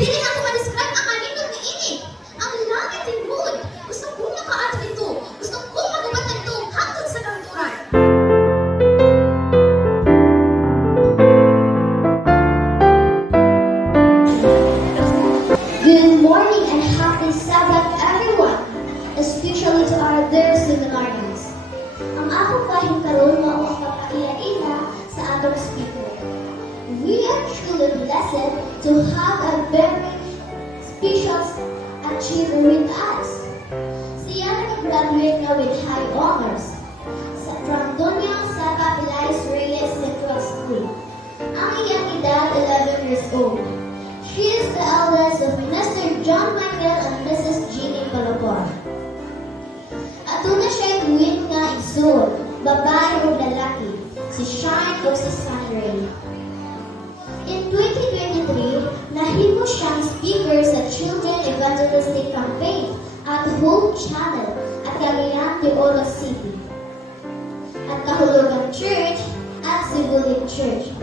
Dili ako ma-describe ang kanindot ni ini. Ang langit tinuod. Gusto kong makaat dito. Gusto kong magubat dito hangtod sa kanturan. Good morning and happy Sabbath everyone, especially to our dear seminarians. Ang akong kahit karon mao ang pagkaila-ila sa atong speaker. We are truly blessed to have a very special achiever with us. Siya nag-graduate na with high honors from Donyang Saka Elias Reyes Central School. Ang iyang edad 11 years old. She is the eldest of Minister John Michael and Mrs. Jeannie Palapor. Atuna siya tuwin nga igsoon, babae o lalaki, si Shine o si Sunray. In 2023, nahimo siyang speaker sa Children Evangelistic Campaign at Hope Channel at Cagayan de Oro City at Kahulugan Church at Sibulig Church.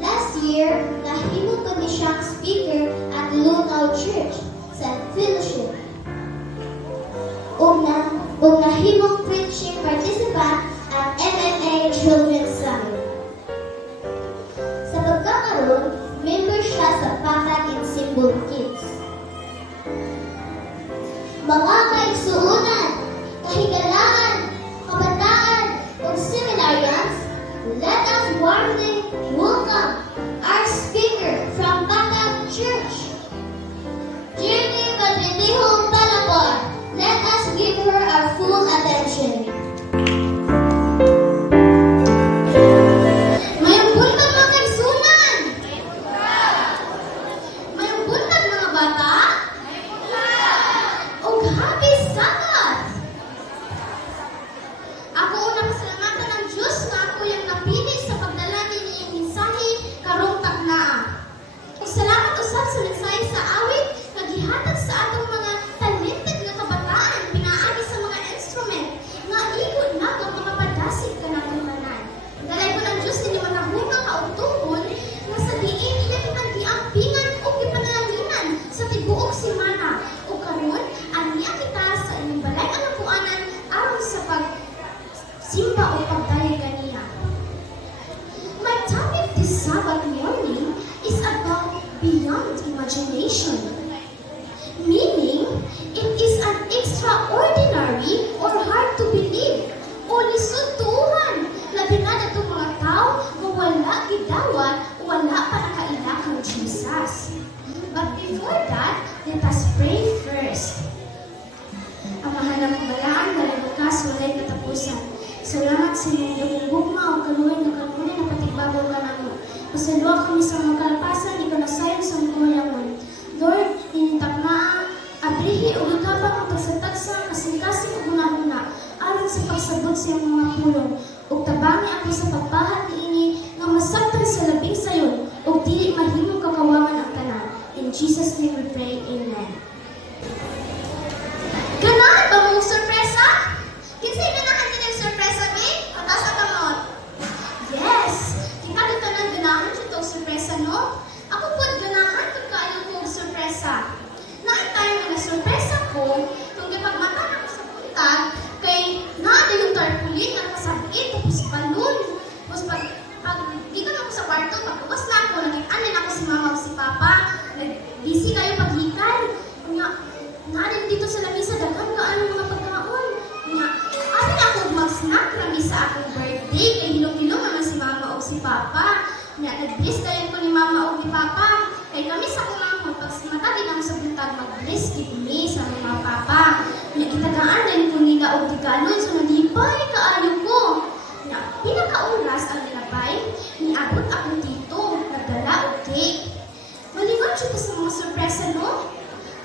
Last year, nahimo pa ni siyang speaker at Lunaw Church sa fellowship. Ug nahimong preaching participant at MMA Children's Summit. Sa pagkakaroon, member siya sa Patag and Symbol Kids. Mga kaigsuunan, kahigalaan, kabataan, ug seminarians, let us warmly welcome our speaker from Patag Church, Jeannie Palapor. Let us give her our full attention. Mayong buntag mga kaigsuunan! Mayong buntag mga bata! O happy Sabbath! Ako unang pasalamatan ng Diyos na ako yung napili sa pagdala niyong mensahe karong tagnaa. Ug salamat usab sa mensahe sa awit nga gihatag sa atong mga talented nga kabataan pinaagi sa mga instrument nga igod na ang mga padasig kanang tanan. Dalay ko ng Diyos ni matahunga kaugtuhon nga sa diin iya pinag-iampingan o gipanalangin sa tibuok semana. O karon aniya kita sa inyong balay ang napuanan aron sa simba o pagdayeg kaniya. My topic this Sabbath morning is about beyond imagination. Meaning, it is an extraordinary or hard to believe o lisod tuuhan labi na nato mga tao nga wala gidawat o wala pa nakaila kang Jesus. But before that, let us pray first. Amahan ng kabalaan, walay bukas, walay katapusan. Salamat sa inyong gawing bugma o kaluhin na kanunay na patigbabaw ka namin. Pasalua kami sa mga kalapasan, ikaw na sayon sa mga kumayangon. Lord, inintak na abrihi o gagabang ang tagsatagsa, kasing-kasing o guna-guna, aron sa pagsabot sa iyong mga pulong. O tabangi ako sa pagpahat ni ini, nga masabtan sa labing sayon, o dili mahimong kakawangan ang tanan. In Jesus' name we pray, Amen. Ganahan ba mong sorpresa? Kinsay ganahan din yung sorpresa, babe? Patas ang kamot. Yes! Kita dito nang ganahan siya itong sorpresa, no? Ako po ganahan kung kaayong kong sorpresa. Naantay mo na sorpresa ko, kung ipagmata na ko sa puntag, kay naada yung tarpaulin na kasabit, tapos balon. Tapos pag dito na ako sa kwarto, pagbukas na ako, nag-anin ako si mama o si papa, busy kayo paghikan. Narin dito sa lamisa, dagan nga anong mga pagkaon. Ano na ako mag-snack kami sa akong birthday, kay hilong-hilong naman si mama o si papa. Nag-bless kayo ko ni mama o ni papa. Kay kami sa kumang pag matagi naman sa buntag, mag-bless kami sa mga papa. Kitagaan rin ko nila o tigalon, so nalipay kaayo ko. Pinaka-oras ang nilabay, niabot ako dito, nagdala o cake. Malingon siya pa sa mga sorpresa, no?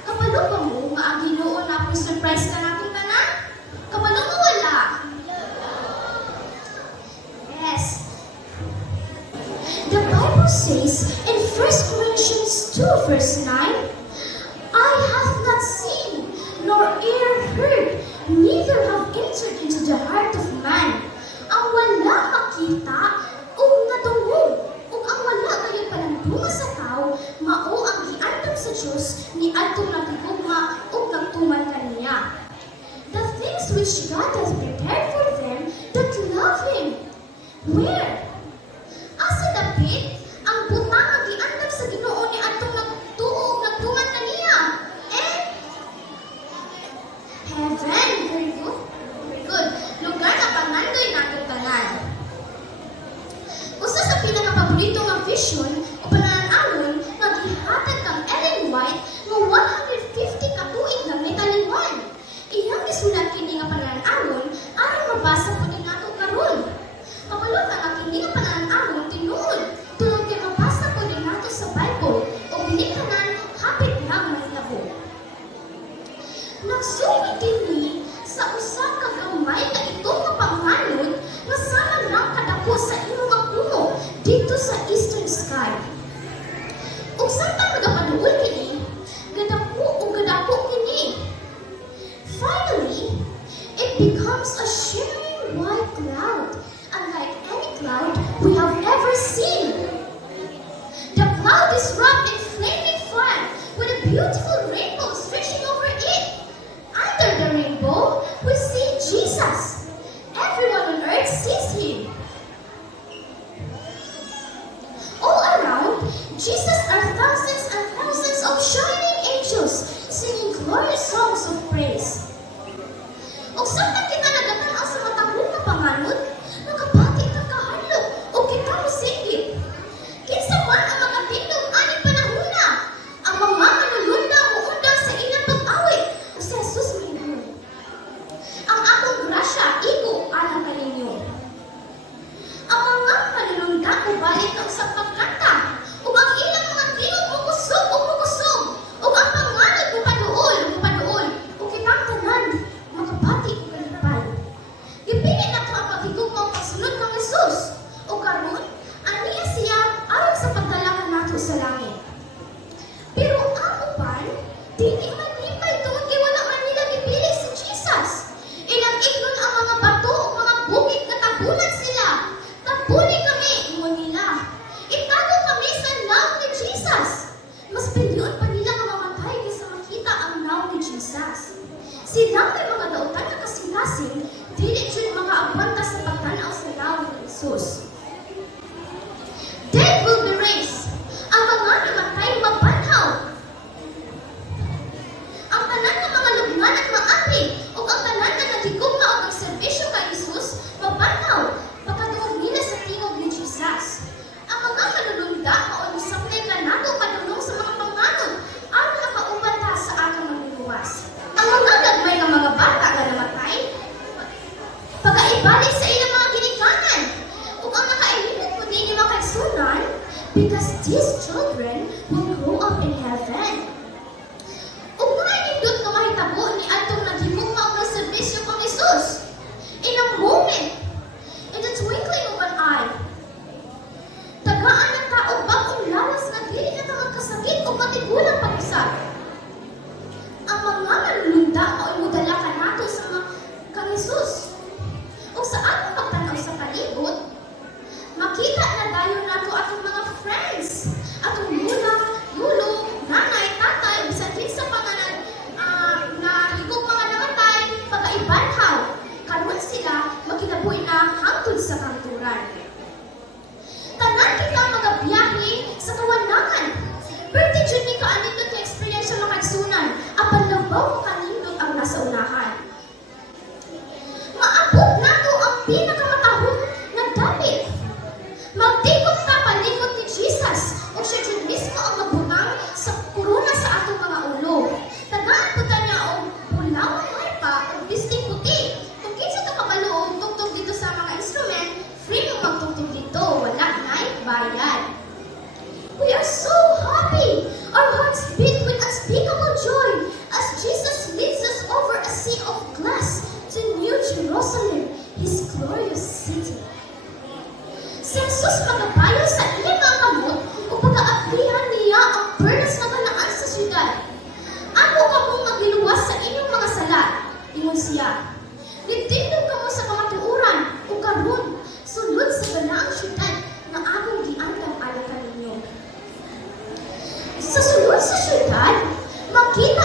Kapalo ba mo, nga ang Ginoo na akong surprise ka natin ka na? Kapalo mo wala? Yes. The Bible says in 1 Corinthians 2 verse 9, I have not seen, nor ear heard, neither have entered into the heart of man, ang wala makita, o natungog, o ang wala kayo palang bunga sa tao, mao ang atong nagigugma ug nagtuman kaniya. The things which God has prepared for them that love Him. Where? Asa dapit ang butang nga giandam sa Ginoo ni atong nagtuo ug nagtuman kaniya? Heaven. Very good. Very good. Lugar na pangandoy natin tanan. Usa sa pinakapaborito nga vision o pananalon nga gihatag kang Ellen White nga 150 ka tuig lang ni taliwan. Iyang gisulat kini nga pananalon aron mabasa po ni nato karon. Kapalot nga kini nga pananalon tinuod tungod kay mabasa po ni nato sa Bible o dili tanan hapit lang mahitabo. Nagsugod kini sa usa ka gamay nga ito nga panganod nga sama lang kadako sa imong nga puno dito sa Eastern Sky. Ug samtang nagapaduol kini, gadako ug gadako kini. Finally, it becomes a shimmering white cloud, unlike any cloud we have ever seen. The cloud is wrapped in flaming fire with a beautiful rainbow stretching over it. Under the rainbow, we see Jesus. Everyone on earth sees Him. All around, Jesus are thousands and thousands of shining angels singing glorious songs of praise. Ug samtang kita nagatanaw sa matahong nga panganod, nakapati ka kahadlok ug kita mosinggit. Kinsa man ang makatindog ani panahona, ang mga manulunda muundang sa ilang pag-awit o si Jesus mingon. Ang akong grasya iko alang kaninyo. Ang mga manulunda ubalik ang sa pagkanta ug ang ilang mga tingog mukusog ug ang panganod mupaduol ug kitang tanan makapati ug kalipay. Gipili nato ang paghigugmaw pagsunod kang Jesus ug karon aniya siya aron sa pagdalakan nato sa langit. Pero ang uban dili man hipay tungod kay wala man nila gipili si Jesus. Ilang ignon ang mga bato ug mga bukid nga tabunan sila. Tapuli kami, ingon nila. Itago kami sa naw ni Jesus. Mas pilyon pa nila nga mamatay kaysa makita ang naw ni Jesus. Silang may mga dautan na kasing-kasing, dili jud mga agwanta sa pagtanaw sa naw ni Jesus. Dead will be raised. Ang mga namatay mabanhaw. Ang tanan ng mga lugman at maapil ug ang tanan nga nagigugma og nagserbisyo kay Jesus mabanhaw pagkatuon nila sa tingog ni Jesus. Ang mga manulunda mao ni saplay kanato padulong sa mga panganod aron makauban ta sa atong manluwas. Ang mga gagmay nga mga bata nga namatay pagaibalik sa ilang mga ginikanan ug ang nakailibot mo din mga kaigsunan because these children will grow up in heaven. Ug mga nindot nga mahitabo ni atong naghimugma og serbisyo kang Jesus. In a moment, in the twinkling of an eye, tagaan ng tao bagong lawas na dili na magkasakit o matigulang pag-usap. Ang mga manulunda o imudalakan nato sa mga kang Jesus. O sa atong pagtanaw sa palibot, makita na dayon nato atong mga friends, atong lulo, nanay, tatay, bisan kinsa pa nga na higog mga namatay, pagaibanhaw. Karon sila makinabuhi na hangtod sa kanturan. Tanan kita magabiyahe sa kawanangan. Birthday jud ni kaanindot nga experience sa mga kaigsunan, apan labaw mo kanindot ang nasa unahan. Maabot nato ang pinakamatahon na dapit. Magtikot ta palikot ni Jesus o siya jud mismo ang magbutang sa korona sa atong mga ulo. Tagaan po ta niya og pulaw harpa o bisting puti. Kung kinsa to kabalo og tugtog dito sa mga instrument, free mo magtugtog dito, wala nay bayad. We are so happy. Our hearts beat with unspeakable joy as Jesus leads us over a sea of glass to New Jerusalem, His glorious city. Si Jesus magapayo sa iyang mga kamot o pag-aaglihan niya ang perlas na ganaan sa syudad. Ako kamo magiluwas sa inyong mga sala, ingon siya. Nagtindog kamo sa kamatuuran o karon sulod sa ganaang syudad na akong giandam ala kaninyo. Sa sulod sa syudad, makita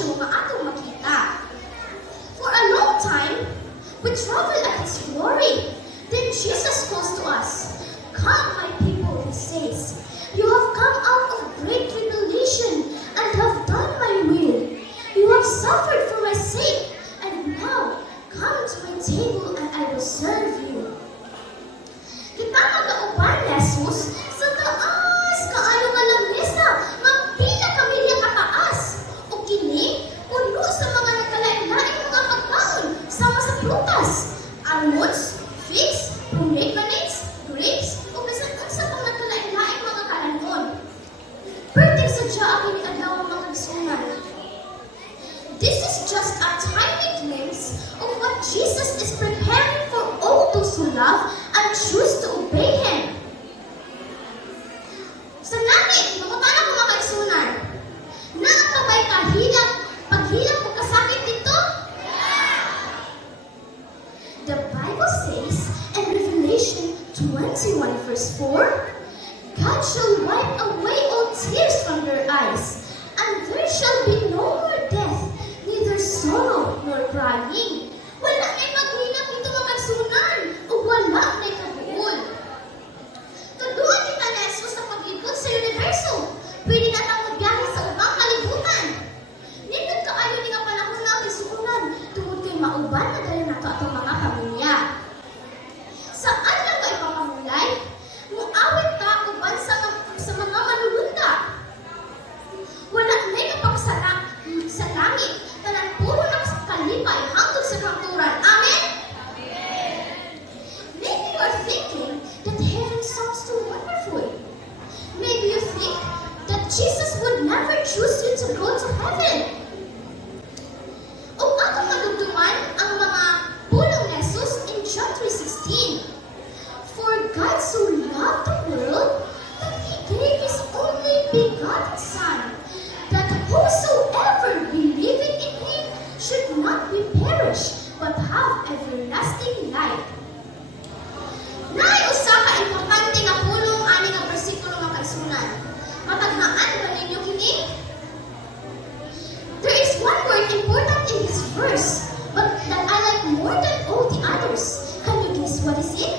siya nga atong makita. For a long time, we travel at his glory. Then Jesus calls to us, "Come, my people," he says. "You have come out of great tribulation and have done my will. You have suffered for my sake, and now come to my table and I will serve you." Kita magauban, Jesus, sa taas kaano nga lamesa, magpila kami niya kataas. O kini, puno sa mga nagkalain-lain mga pagkaon, sama sa prutas, almonds, figs, pomegranates, grapes, o bisan unsa pang nagkalain-lain mga kalanon. Perting sadya aking adlaw ang mga igsunan. This is just a tiny glimpse of what Jesus is preparing for all those who love and choose to obey Him. Sa langit, mamutana ko mga kaigsunan, na ang kabay paghilang ko kasakit dito? The Bible says in Revelation 21 verse 4, "God shall wipe away all tears from their eyes, and there shall be no more death, neither sorrow nor crying." Wala na'y maghilak dito mga kaigsunan, o wala na'y kabuol. Tuduan kita na Jesus sa paglibot sa universo. Pwede na tang magbiyahe sa ubang kalibutan. Nindot kaayo ni nga panahon na kaigsunan, tungod kay mauban na dali nato atong mga pamilya. Saan lang ba ipapamulay? Muawit ka uban sa mga manulunda. Wala na'y napagsala sa langit, tanan puro ng kalipay hangtod sa kanturan. Amen? Maybe you are thinking that heaven sounds too wonderful. Maybe you think that Jesus would never choose you to go to heaven. O atong madugtungan ang mga pulong ni Jesus in John 3:16. "For God so loved the world that He gave His only begotten Son, that whosoever believeth in Him should not be perished, but have everlasting life." Naay usa ka importante nga pulong ani nga bersikulo nga kaigsunan. Mataghaan ba ninyo kini? There is one word important in this verse, but that I like more than all the others. Can you guess what is it?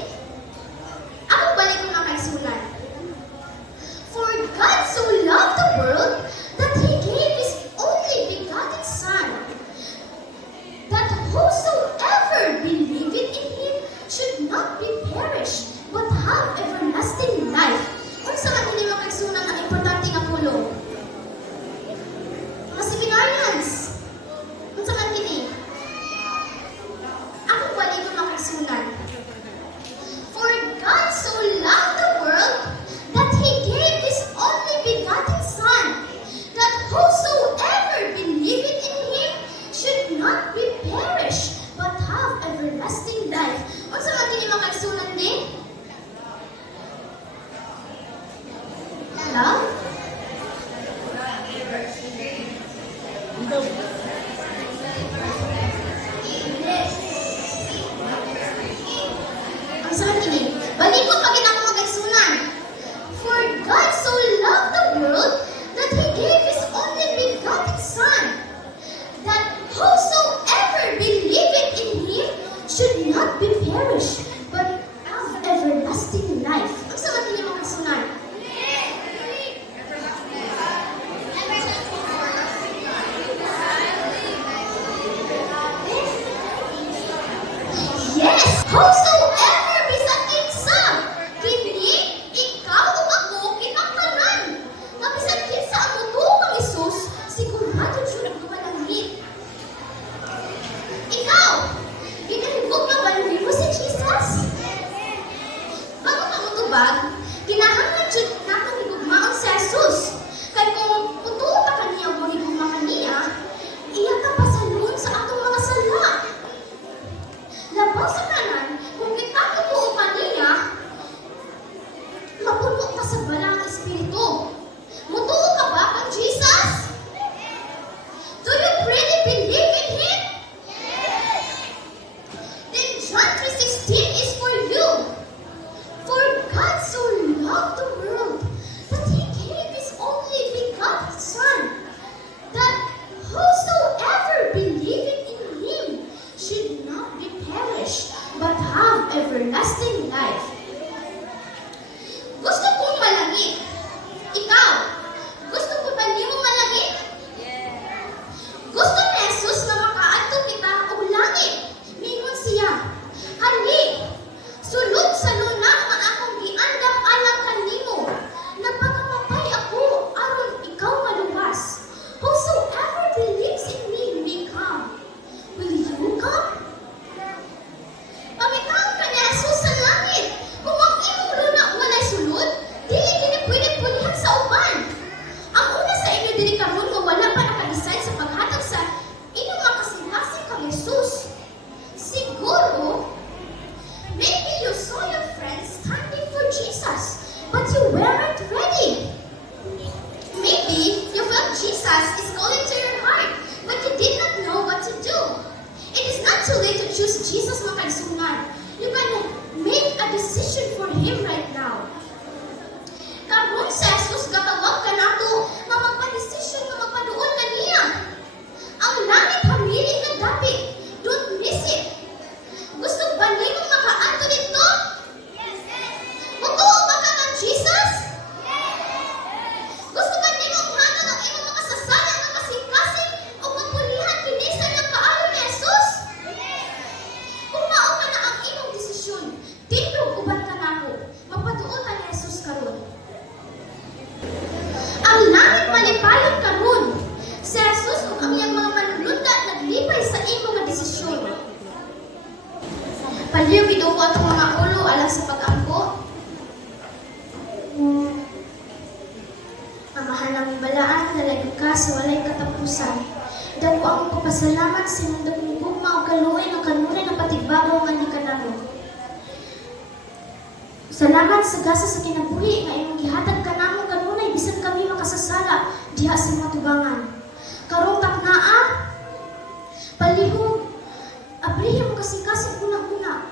Ako balik ko na kaigsunan. For God so loved the world that He gave His only begotten Son, that whosoever believeth in Him should not be perished, but have everlasting life. Unsa man ini mga kaigsunan ang importante nga pulong? Mga seminarians. Unsa man kini? Ako balik ko mga kaigsunan. For God so loved the world that He gave His only begotten Son, that whosoever believeth in Him should not be perished, but have everlasting life. Unsa man kini mga kaigsunan din? Love? Ang sarap kini. Balikot pa gid ako mga kaigsunan. For God so loved the world that He gave His only begotten Son, that whosoever believeth in Him should not be perished, but have everlasting life. Ang sarap kini mga kaigsunan. diri karon nga wala pa naka-decide sa paghatag sa inyong makasing-kasing kang Jesus. Siguro, maybe you saw your friends standing for Jesus, but you weren't ready. Maybe you felt Jesus is calling to your heart, but you did not know what to do. It is not too late to choose Jesus, mga kaigsunan. You can make a decision for Him right now. Karon sa Jesus, gatawag ka nato nga magpa-decision nga magpaduol ka niya. Ang langit hamili nga dapit. Don't miss it. Gusto ba nimo makaadto dito? Magtuo ba ka kang Jesus? Gusto ba nimo ihatag ang imong makasasala nga kasing-kasing o magpulihan kini sa iyang kaayo ni Jesus? Kung mao ka na ang imong desisyon, tindog uban ka nako. Magpaduol ta ni Jesus karon. Ang langit malipayon karon. Si Jesus ug ang iyang mga manununda naglipay sa imong nga desisyon. Paliw giduko atong mga ulo alang sa pag-ampo. Amahanang balaan nga layo ka sa walay katapusan. Dako ang papasalamat sa imong dakong gugma o kaluoy nga kanunay nga patigbabaw nga ni kanamo. Salamat sa gasa sa kinabuhi nga imong gihatag kanamo kanunay bisan kami makasasala diha sa mga tubangan. Karong taknaa, palihog, abrihim kasing-kasing unang-una.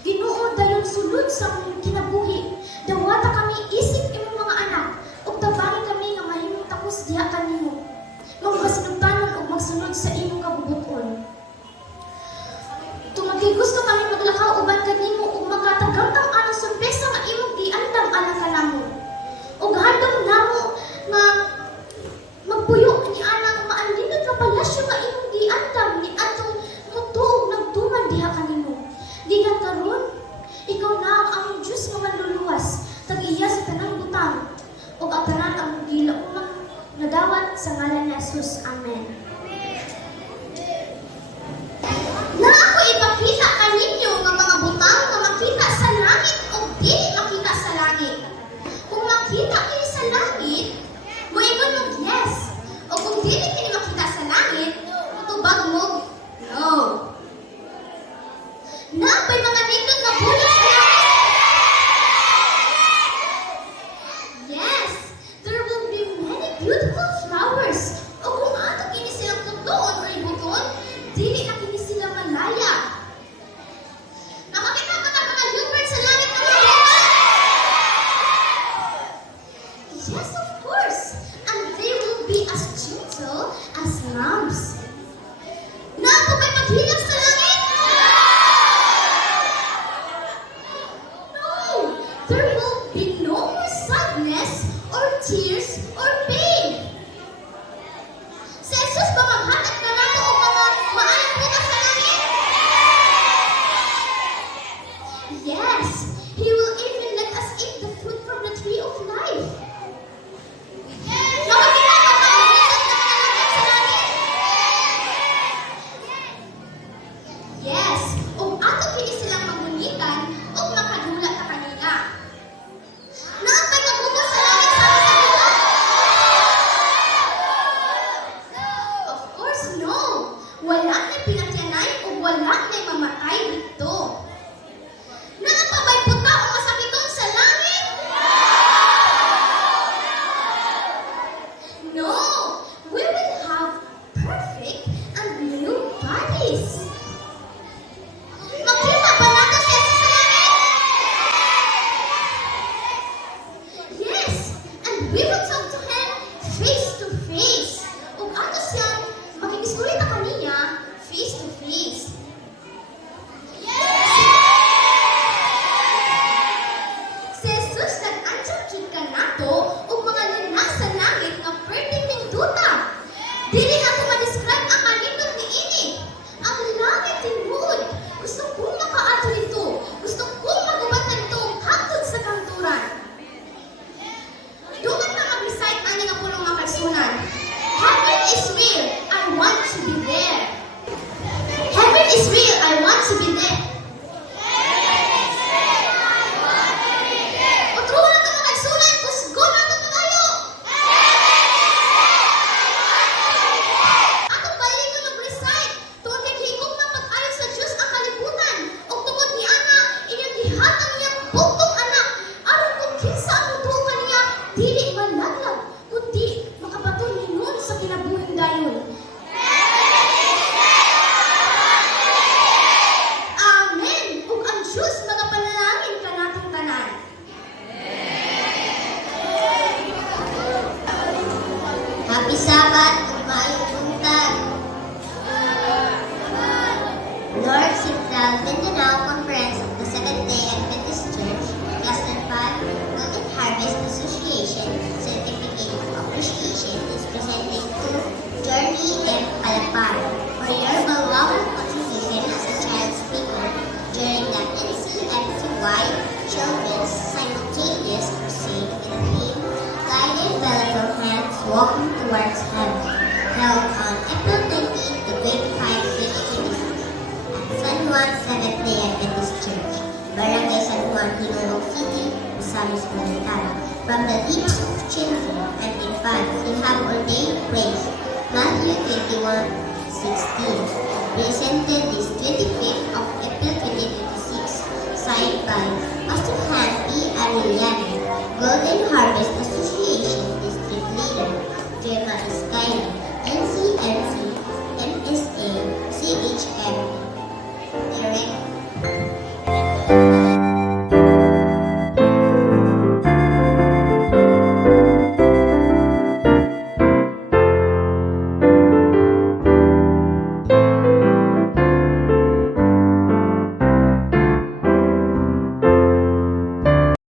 Ginoo dayon sulod sa among kinabuhi. Dawata kami isip imong mga anak ug tabangin kami nga mahimong takos diha kanimo. Magpasinugtanon ug magsunod sa imong kabubuton. Tumagay gusto kami maglakaw uban kanimo ug makatagamtang anong sorpresa nga imong giandam alang kanamo. Ug handom namo nga magpuyo ni anang maanlinod nga palasyo nga imong giandam ni atong mutuog nagtuman diha kanimo. Gikan karon, ikaw na ang among Diyos nga manluluwas, tag-iya sa tanang butang, ug ang tanan ang gilaumang nadawat sa ngalan ni Jesus. Amen. Na ako ipakita kaninyo nga mga butang nga makita sa langit o dili makita sa langit. Kung makita kini sa langit, moingon mo yes. O kung dili kini makita sa langit, tubag mo no. Napay mga nindot nga bulik sa langit. Yes, there will be many beautiful flowers. O kung ato kini silang tutuon o ibuton, dili na kini sila malaya. Nakakita ba ng mga hummingbird sa langit ng Amerika? Yes, of course. And they will be as gentle as lambs. Napo ba'y maghilak sa langit? No! There will be no more sadness or tears or pain. Si Jesus ba maghatag na nato o mga maalang butas sa langit? Yes! He will even let us eat the fruit from the tree of life. Nakakita ka ba ang Jesus na mananangin sa langit? Yes! Ug ato kini silang magunyitan ug makadula ka kanina. Naapay magbukas sa langit sama sa dugo? Of course, no! Wala na'y pinatyanay ug wala na'y mamatay dito. Naapabay puta o masakiton sa langit? No! We will have perfect and new bodies. Makita ba nato si Jesus sa langit? Yes! And we will talk to Him face to face. Ug ato siyang makikiskulita kaniya face to face. Si Jesus nag-anjak jud ka nato ug mga linak sa langit nga pwedeng ninduta. Dili nato ma-describe ang kanindot niini. Ang langit tinuod. Gusto kong makaato dito. Gusto kong magubatan dito hangtod sa kanturan. Duman na mag-recite ani nga pulong mga kaigsunan. Heaven is real. I want to be there. Heaven is real. I want to be there. Otro na ka mga kaigsunan. Kusgo na ito tayo. Bernie M. Palapar, for your valuable contribution as a child speaker during the NCFCY Children's Simultaneous Crusade with the theme Guided by Little Hands Walking Towards Heaven, held on April 19 to 25, 2026 at San Juan Seventh-day Adventist Church, Barangay San Juan, Hinulong City, Misamis Bulacan. From the lips of children and infants, you have ordained praise. Matthew 21:16. Presented this 25th of April 2026. Signed by Pastor Han P. Arellano, Golden Harvest Association District Leader, Firma Skyline, NCNC, MSA, CHM,